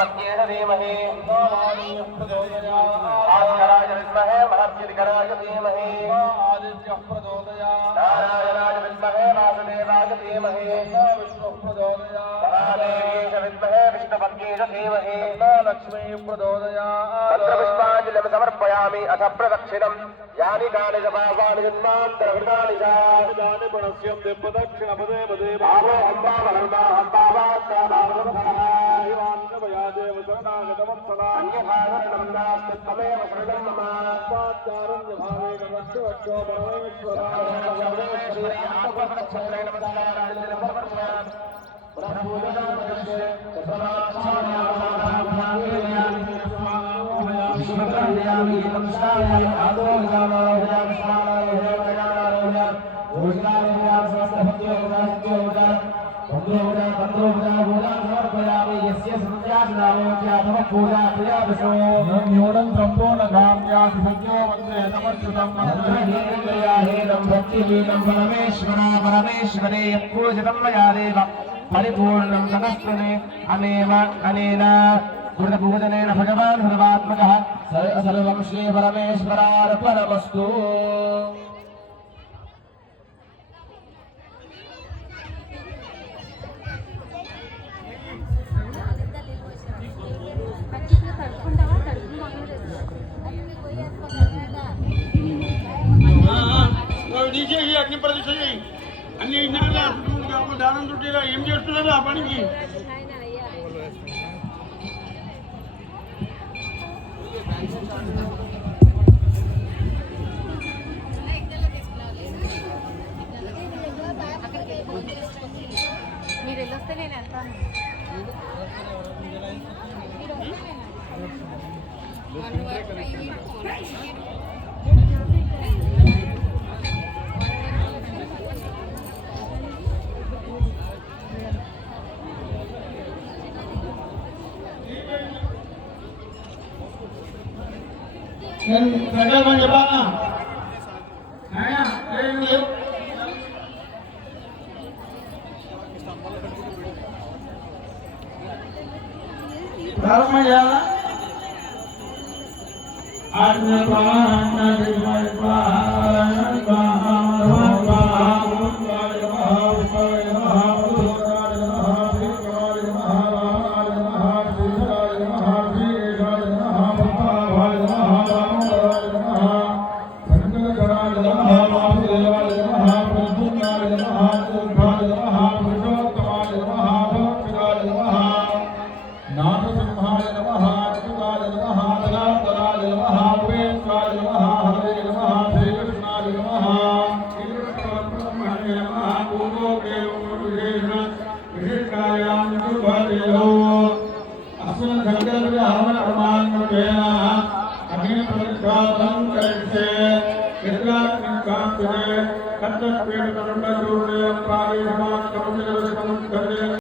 विष्णुपत्न्येन धीमहि भास्कराय विद्महे महर्षिकराय धीमहि आदित्यः प्रचोदयात् नारायणाय विद्महे वासुदेवाय धीमहि विष्णुः प्रचोदयात् महादेव्यै विद्महे विष्णुपत्न्येन धीमहि लक्ष्मीः प्रचोदयात् मंत्रपुष्पाञ्जलिं समर्पयामि अथ प्रदक्षिणं यानि कानि च पापानि जन्मान्तरकृतानि च दानि पुनस्यं दिप्रदक्षिण पदे पदे भावो हम्बावहर्मा हम्बावाक्कामावृतमया देव शरणागतवत्सला अन्यभावरणं नास्ति त्वमेव शरणं मम पाच्चारण्यभावेन वक्षवक्षो परमेश्वरे पूजितं मया देव परिपूर्णं तदस्मने अनेन कृतपूजनेन भगवान् सर्वात्मकः सर्वं श्री परमेश्वरार्पणमस्तु। అగ్ని ప్రతిష్ఠ చేయి అన్ని దానం చుట్టేలా ఏం చేస్తున్నారు ఆ పనికి మీరు వెళ్ళొస్తే నేను వెళ్తాను. సంకల్పం చెప్పాలా ప్రారంభం చేయాలా